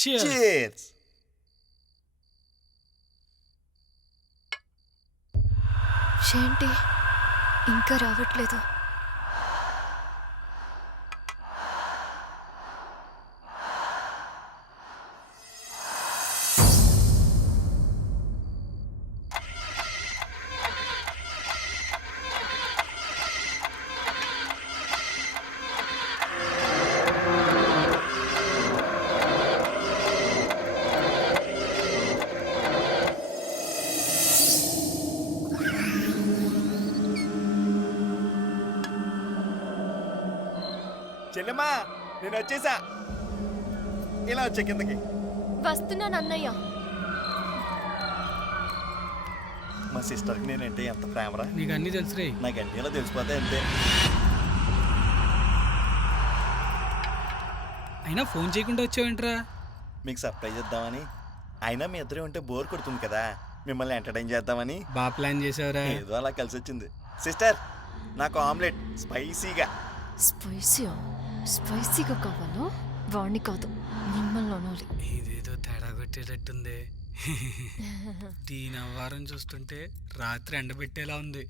Cheers. ఏంటి ఇంకా రావట్లేదు? చెల్లెమ్మా నేను వచ్చేసా. ఇలా వచ్చా కిందకి. వస్తున్నాను అన్నయ్య. మా సిస్టర్కి నేనంటే ఎంత ప్రేమరా. నీకు అన్నీ తెలుసురే. నాకు అన్నీ ఇలా తెలిసిపోతాయి అంతే. అయినా ఫోన్ చేయకుండా వచ్చావేంట్రా? మీకు సర్ప్రైజ్ ఇద్దామని. అయినా మీ ఇద్దరే ఉంటే బోర్ కొడుతుంది కదా, మిమ్మల్ని ఎంటర్టైన్ చేద్దామని. బాగా ప్లాన్ చేసావురా. ఏదో అలా కలిసి వచ్చింది. సిస్టర్ నాకు ఆమ్లెట్ స్పైసీగా. స్పైసీగా కావాలా? వాణ్ణి కాదు, మిమ్మల్ని అనాలి. ఇదేదో తేడా కొట్టేటట్టుంది. దీని అవ్వారం చూస్తుంటే రాత్రి ఎండబెట్టేలా ఉంది.